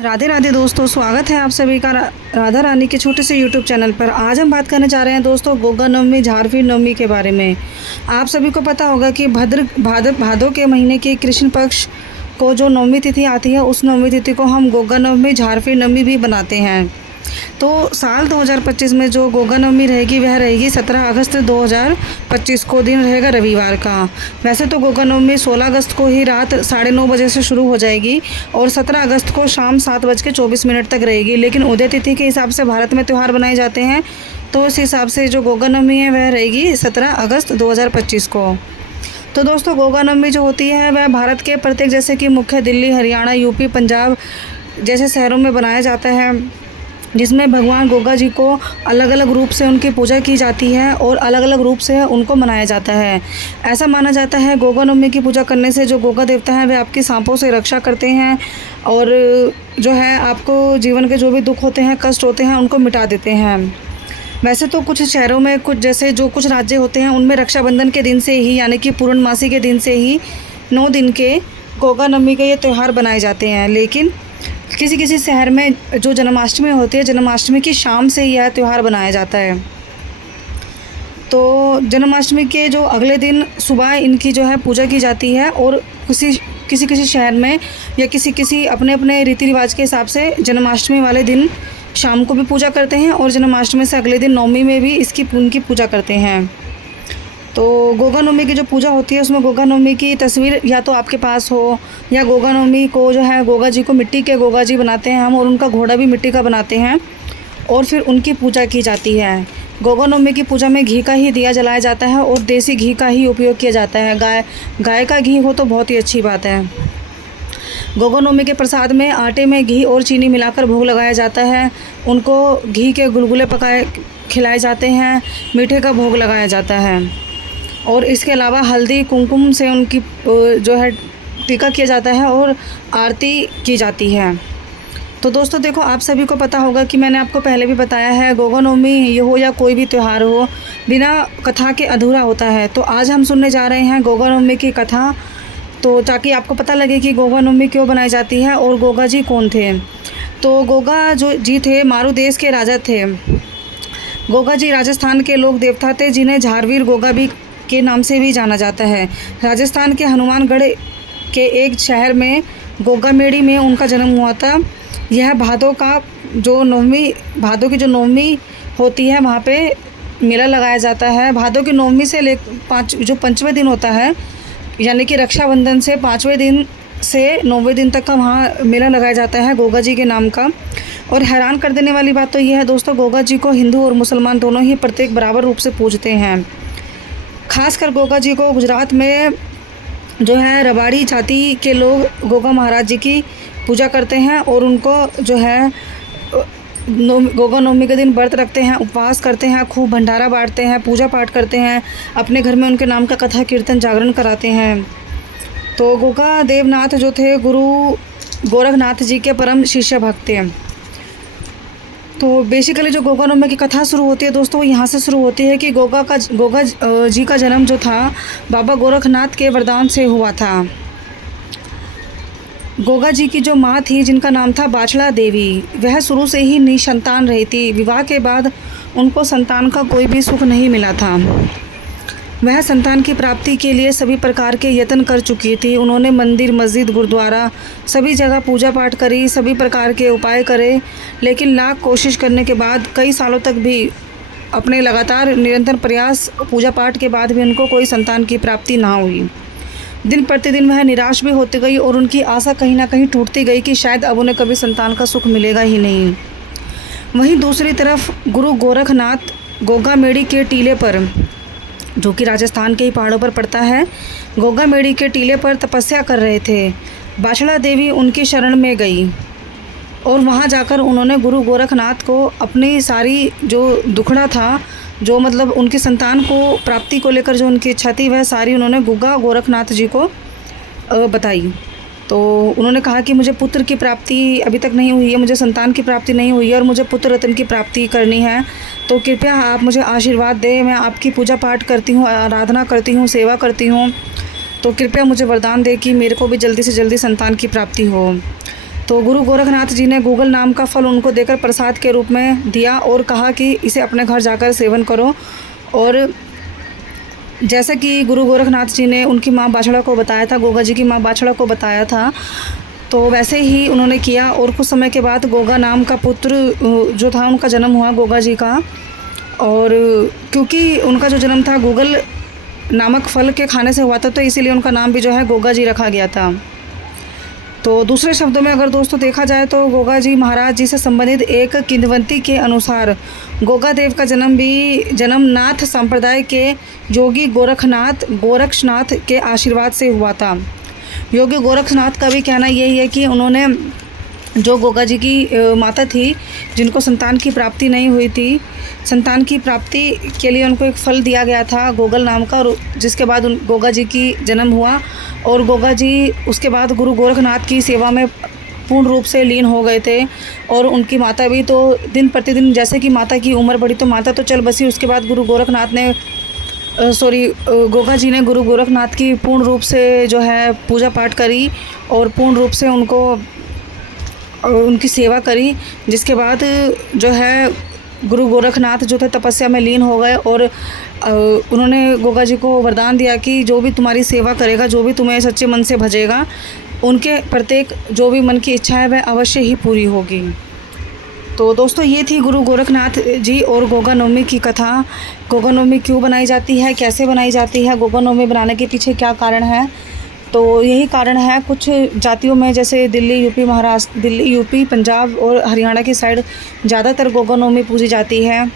राधे राधे दोस्तों, स्वागत है आप सभी का राधा रानी के छोटे से यूट्यूब चैनल पर। आज हम बात करने जा रहे हैं दोस्तों गोगा नवमी झारफीर नवमी के बारे में। आप सभी को पता होगा कि भादों के महीने की कृष्ण पक्ष को जो नवमी तिथि आती है उस नवमी तिथि को हम गोगा नवमी झारफीर नवमी भी बनाते हैं। तो साल 2025 में जो गोगा नवमी रहेगी वह रहेगी 17 अगस्त 2025 को, दिन रहेगा रविवार का। वैसे तो गोगा नवमी 16 अगस्त को ही रात 9:30 बजे से शुरू हो जाएगी और 17 अगस्त को शाम 7:24 तक रहेगी, लेकिन उदय तिथि के हिसाब से भारत में त्यौहार बनाए जाते हैं, तो उस हिसाब से जो गोगा नवमी है वह रहेगी 17 अगस्त 2025 को। तो दोस्तों गोगा नवमी जो होती है वह भारत के प्रत्येक, जैसे कि मुख्य दिल्ली, हरियाणा, यूपी, पंजाब जैसे शहरों में बनाया जाता है, जिसमें भगवान गोगा जी को अलग अलग रूप से उनकी पूजा की जाती है और अलग अलग रूप से उनको मनाया जाता है। ऐसा माना जाता है गोगा नवमी की पूजा करने से जो गोगा देवता हैं वे आपकी सांपों से रक्षा करते हैं और जो है आपको जीवन के जो भी दुख होते हैं, कष्ट होते हैं, उनको मिटा देते हैं। वैसे तो कुछ शहरों में, कुछ जैसे जो कुछ राज्य होते हैं उनमें रक्षाबंधन के दिन से ही, यानी कि पूर्णमासी के दिन से ही 9 दिन के गोगा नवमी के ये त्यौहार बनाए जाते हैं। लेकिन किसी किसी शहर में जो जन्माष्टमी होती है, जन्माष्टमी की शाम से यह त्यौहार बनाया जाता है। तो जन्माष्टमी के जो अगले दिन सुबह इनकी जो है पूजा की जाती है और किसी शहर में या किसी अपने अपने रीति रिवाज के हिसाब से जन्माष्टमी वाले दिन शाम को भी पूजा करते हैं और जन्माष्टमी से अगले दिन नवमी में भी उनकी पूजा करते हैं। तो गोगा नवमी की जो पूजा होती है उसमें गोगा नवमी की तस्वीर या तो आपके पास हो, या गोगा नवमी को जो है गोगा जी को मिट्टी के गोगा जी बनाते हैं हम, और उनका घोड़ा भी मिट्टी का बनाते हैं और फिर उनकी पूजा की जाती है। गोगा नवमी की पूजा में घी का ही दिया जलाया जाता है और देसी घी का ही उपयोग किया जाता है। गाय का घी हो तो बहुत ही अच्छी बात है। गोगा नवमी के प्रसाद में आटे में घी और चीनी मिलाकर भोग लगाया जाता है। उनको घी के गुलगुले खिलाए जाते हैं, मीठे का भोग लगाया जाता है और इसके अलावा हल्दी कुमकुम से उनकी जो है टीका किया जाता है और आरती की जाती है। तो दोस्तों देखो, आप सभी को पता होगा कि मैंने आपको पहले भी बताया है, गोगा नवमी ये हो या कोई भी त्यौहार हो, बिना कथा के अधूरा होता है। तो आज हम सुनने जा रहे हैं गोगा नवमी की कथा, तो ताकि आपको पता लगे कि गोगा नवमी क्यों बनाई जाती है और गोगा जी कौन थे। तो गोगा जो जी थे मारू देश के राजा थे। गोगा जी राजस्थान के लोक देवता थे, जिन्हें झारवीर गोगा भी के नाम से भी जाना जाता है। राजस्थान के हनुमानगढ़ के एक शहर में गोगामेड़ी में उनका जन्म हुआ था। यह भादों की जो नवमी होती है वहाँ पे मेला लगाया जाता है। भादों की नवमी से जो 5वें दिन होता है, यानी कि रक्षाबंधन से 5वें दिन से 9वें दिन तक का वहाँ मेला लगाया जाता है गोगा जी के नाम का। और हैरान कर देने वाली बात तो यह है दोस्तों, गोगा जी को हिंदू और मुसलमान दोनों ही प्रत्येक बराबर रूप से पूजते हैं। खासकर गोगा जी को गुजरात में जो है रबाड़ी जाति के लोग गोगा महाराज जी की पूजा करते हैं और उनको जो है गोगा नवमी के दिन व्रत रखते हैं, उपवास करते हैं, खूब भंडारा बांटते हैं, पूजा पाठ करते हैं, अपने घर में उनके नाम का कथा कीर्तन जागरण कराते हैं। तो गोगा देवनाथ जो थे गुरु गोरखनाथ जी के परम शिष्य भक्त थे। तो बेसिकली जो गोगा नवमी की कथा शुरू होती है दोस्तों, वो यहाँ से शुरू होती है कि गोगा जी का जन्म जो था बाबा गोरखनाथ के वरदान से हुआ था। गोगा जी की जो माँ थी, जिनका नाम था बाछड़ा देवी, वह शुरू से ही निसंतान रही थी। विवाह के बाद उनको संतान का कोई भी सुख नहीं मिला था। वह संतान की प्राप्ति के लिए सभी प्रकार के यत्न कर चुकी थी। उन्होंने मंदिर, मस्जिद, गुरुद्वारा सभी जगह पूजा पाठ करी, सभी प्रकार के उपाय करे, लेकिन लाख कोशिश करने के बाद, कई सालों तक भी अपने लगातार निरंतर प्रयास पूजा पाठ के बाद भी उनको कोई संतान की प्राप्ति ना हुई। दिन प्रतिदिन वह निराश भी होती गई और उनकी आशा कहीं ना कहीं टूटती गई कि शायद अब उन्हें कभी संतान का सुख मिलेगा ही नहीं। वहीं दूसरी तरफ गुरु गोरखनाथ गोगामेड़ी के टीले पर, जो कि राजस्थान के ही पहाड़ों पर पड़ता है, गोगामेड़ी के टीले पर तपस्या कर रहे थे। बाछड़ा देवी उनकी शरण में गई और वहां जाकर उन्होंने गुरु गोरखनाथ को अपनी सारी जो दुखड़ा था, जो मतलब उनकी संतान को प्राप्ति को लेकर जो उनकी इच्छा थी, वह सारी उन्होंने गोगा गोरखनाथ जी को बताई। तो उन्होंने कहा कि मुझे पुत्र की प्राप्ति अभी तक नहीं हुई है, मुझे संतान की प्राप्ति नहीं हुई है और मुझे पुत्र रत्न की प्राप्ति करनी है, तो कृपया आप मुझे आशीर्वाद दें। मैं आपकी पूजा पाठ करती हूँ, आराधना करती हूँ, सेवा करती हूँ, तो कृपया मुझे वरदान दें कि मेरे को भी जल्दी से जल्दी संतान की प्राप्ति हो। तो गुरु गोरखनाथ जी ने गूगल नाम का फल उनको देकर प्रसाद के रूप में दिया और कहा कि इसे अपने घर जाकर सेवन करो। और जैसे कि गुरु गोरखनाथ जी ने उनकी माँ बाछड़ा को बताया था, गोगा जी की माँ बाछड़ा को बताया था, तो वैसे ही उन्होंने किया। और कुछ समय के बाद गोगा नाम का पुत्र जो था उनका जन्म हुआ, गोगा जी का। और क्योंकि उनका जो जन्म था गूगल नामक फल के खाने से हुआ था, तो इसीलिए उनका नाम भी जो है गोगा जी रखा गया था। तो दूसरे शब्दों में अगर दोस्तों देखा जाए तो गोगा जी महाराज जी से संबंधित एक किंवदंती के अनुसार गोगा देव का जन्म नाथ संप्रदाय के योगी गोरक्षनाथ के आशीर्वाद से हुआ था। योगी गोरक्षनाथ का भी कहना यही है कि उन्होंने जो गोगा जी की माता थी जिनको संतान की प्राप्ति नहीं हुई थी, संतान की प्राप्ति के लिए उनको एक फल दिया गया था गोगल नाम का, और जिसके बाद गोगा जी की जन्म हुआ। और गोगा जी उसके बाद गुरु गोरखनाथ की सेवा में पूर्ण रूप से लीन हो गए थे। और उनकी माता भी तो दिन प्रतिदिन, जैसे कि माता की उम्र बढ़ी तो माता तो चल बसी, उसके बाद गोगा जी ने गुरु गोरखनाथ की पूर्ण रूप से जो है पूजा पाठ करी और पूर्ण रूप से उनकी सेवा करी। जिसके बाद जो है गुरु गोरखनाथ जो थे तपस्या में लीन हो गए और उन्होंने गोगा जी को वरदान दिया कि जो भी तुम्हारी सेवा करेगा, जो भी तुम्हें सच्चे मन से भजेगा, उनके प्रत्येक जो भी मन की इच्छा है वह अवश्य ही पूरी होगी। तो दोस्तों ये थी गुरु गोरखनाथ जी और गोगा नवमी की कथा। गोगा नवमी क्यों बनाई जाती है, कैसे बनाई जाती है, गोगा नवमी बनाने के पीछे क्या कारण है। तो यही कारण है, कुछ जातियों में जैसे दिल्ली, यूपी, पंजाब और हरियाणा की साइड ज़्यादातर गोगा नवमी पूजी जाती है।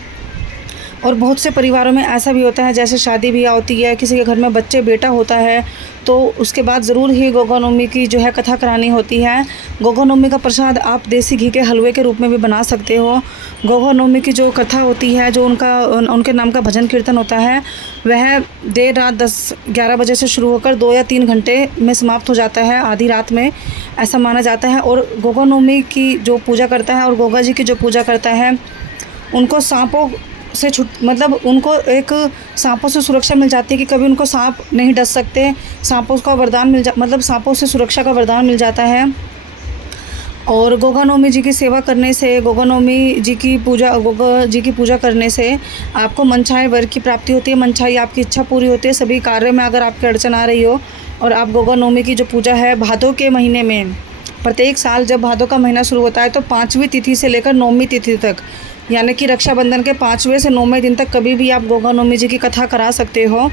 और बहुत से परिवारों में ऐसा भी होता है, जैसे शादी ब्याह होती है, किसी के घर में बेटा होता है, तो उसके बाद ज़रूर ही गोगा नवमी की जो है कथा करानी होती है। गोगा नवमी का प्रसाद आप देसी घी के हलवे के रूप में भी बना सकते हो। गोगा नवमी की जो कथा होती है, जो उनके नाम का भजन कीर्तन होता है, वह देर रात 10-11 बजे से शुरू होकर 2 या 3 घंटे में समाप्त हो जाता है, आधी रात में, ऐसा माना जाता है। और गोगा नवमी की जो पूजा करता है और गोगा जी की जो पूजा करता है, उनको सांपों से उनको एक सांपों से सुरक्षा मिल जाती है कि कभी उनको सांप नहीं डस सकते। सांपों का वरदान सांपों से सुरक्षा का वरदान मिल जाता है। और गोगा नवमी जी की सेवा करने से, गोगा जी की पूजा करने से आपको मनचाहे वर की प्राप्ति होती है, मनचाही आपकी इच्छा पूरी होती है। सभी कार्य में अगर आपकी अड़चन आ रही हो और आप गोगा नवमी की जो पूजा है भादों के महीने में, प्रत्येक साल जब भादों का महीना शुरू होता है तो 5वीं तिथि से लेकर 9वीं तिथि तक, यानी कि रक्षाबंधन के 5वें से 9वें दिन तक कभी भी आप गोगा नवमी जी की कथा करा सकते हो।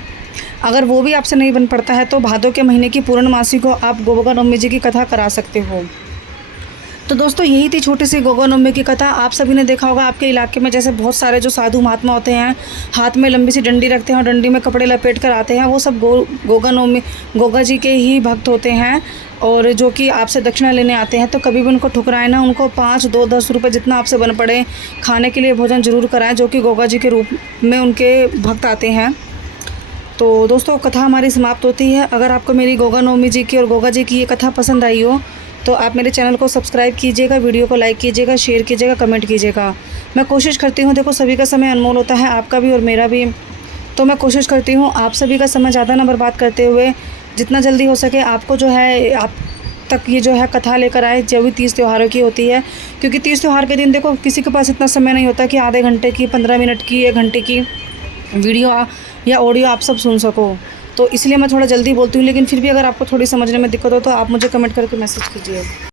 अगर वो भी आपसे नहीं बन पड़ता है तो भादों के महीने की पूर्णमासी को आप गोगा नवमी जी की कथा करा सकते हो। तो दोस्तों यही थी छोटी सी गोगा नवमी की कथा। आप सभी ने देखा होगा आपके इलाके में जैसे बहुत सारे जो साधु महात्मा होते हैं, हाथ में लंबी सी डंडी रखते हैं और डंडी में कपड़े लपेट कर आते हैं, वो सब गोगा जी के ही भक्त होते हैं और जो कि आपसे दक्षिणा लेने आते हैं। तो कभी भी उनको ठुकराएं ना, उनको 5, 2, 10 रुपये जितना आपसे बन पड़े खाने के लिए भोजन ज़रूर कराएं, जो कि गोगा जी के रूप में उनके भक्त आते हैं। तो दोस्तों कथा हमारी समाप्त होती है। अगर आपको मेरी गोगा नवमी जी की और गोगा जी की ये कथा पसंद आई हो तो आप मेरे चैनल को सब्सक्राइब कीजिएगा, वीडियो को लाइक कीजिएगा, शेयर कीजिएगा, कमेंट कीजिएगा। मैं कोशिश करती हूँ, देखो सभी का समय अनमोल होता है, आपका भी और मेरा भी, तो मैं कोशिश करती हूँ आप सभी का समय ज़्यादा ना बर्बाद करते हुए जितना जल्दी हो सके आपको जो है आप तक ये जो है कथा लेकर आए, जो भी तीज त्योहारों की होती है। क्योंकि तीज त्यौहार के दिन देखो किसी के पास इतना समय नहीं होता कि आधे घंटे की, 15 मिनट की, 1 घंटे की वीडियो या ऑडियो आप सब सुन सको। तो इसलिए मैं थोड़ा जल्दी बोलती हूँ, लेकिन फिर भी अगर आपको थोड़ी समझने में दिक्कत हो तो आप मुझे कमेंट करके मैसेज कीजिए।